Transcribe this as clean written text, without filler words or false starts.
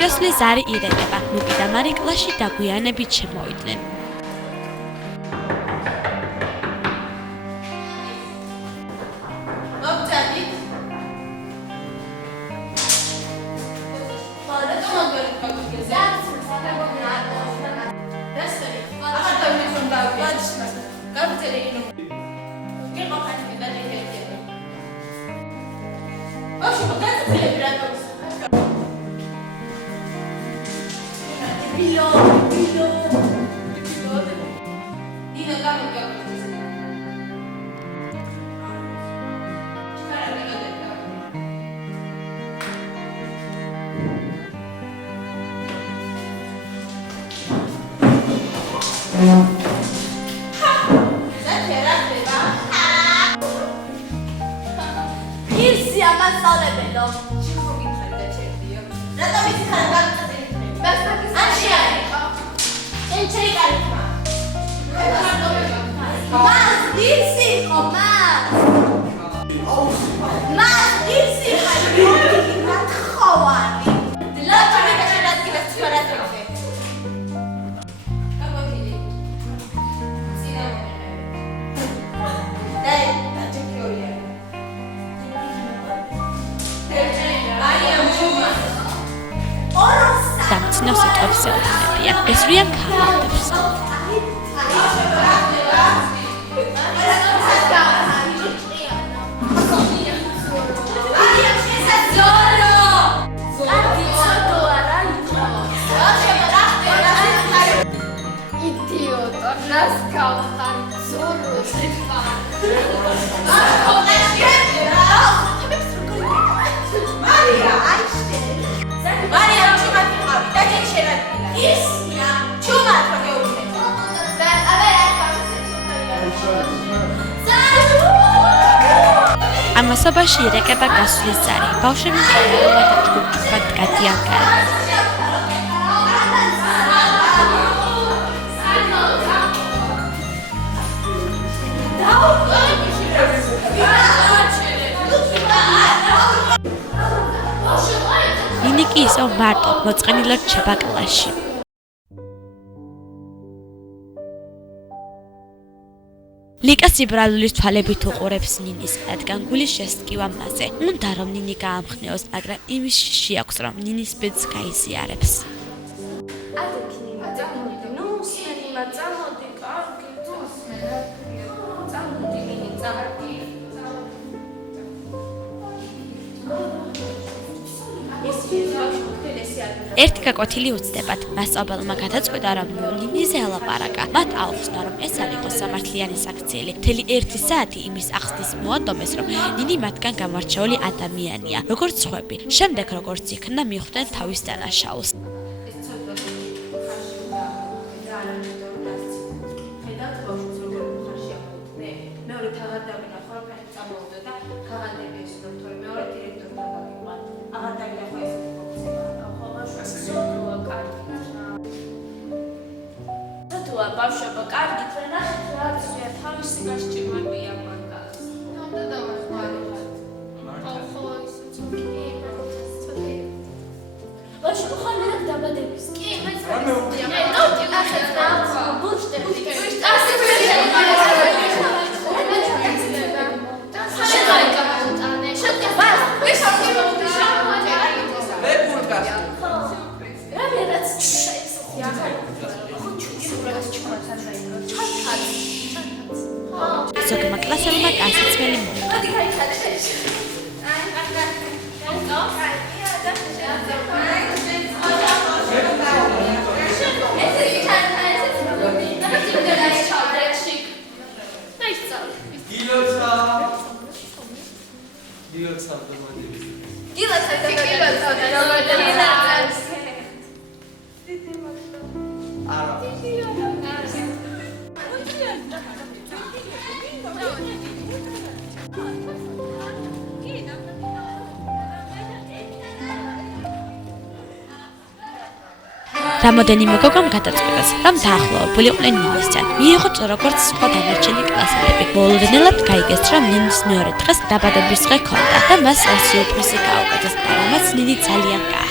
გასვლის ზარი ირეყება. ლუკი და მარი კლასში დაგვიანებით შემოვიდნენ. ამასობაში ირეყება გასვლის ზარი. ბავშვები მყარებად და ჯგუფ-ჯგუფად გადიან გარეთ. ნინი კი ისევ მარტო მოწყენილად რჩება კლასში. ლიკა სიბრალულის თვალებით უყურებს ნინის, რადგან გული შესტკივა მასზე. უნდა რომ ნინი გაამხნეოს, მაგრამ იმის შეაქვს რომ ნინის ბედს გაიზიარებს. ერთი გაკვეთილი უცდებათ. მასწავლებელმა გადაწყვიტა, რომ ნინიზე ელაპარაკა. მათ აუხსნა, რომ ეს არ იყოს სამართლიანი საქციელი. მთელი 1 საათი იმის ახსნის მოადომეს, რომ ნინი მათგან გამორჩეული ადამიანია, როგორც სხვები. შემდეგ როგორც იქნა, მიხვდნენ თავის დანაშაულს. ბავშვებო, კარგით რა ნახეთ რა ზია თავისი გასჭირვებია მაგას. ნამდვილად დავახმარებათ. ხო, ისიც კი. ბავშვებო, ხომ არ დაბადების? კი, მეც მე ნოტი ახეთ რა. ბუშტები. ზოგმა კლასელმა გასაცმელი მოუწოდა. რამოდენიმე გოგომ გადაწყვიტეს, რომ დაახლოებულიყვნენ ნინისთან. მიიღო როგორც სხვა დანარჩენი კლასელები. მოულოდნელად გაიგეს, რომ ნინის მეორე დღეს დაბადების დღე ჰქონდა და მას სიურპრიზი გაუკეთეს, და რამაც ნინი ძალიან გააჩნდა.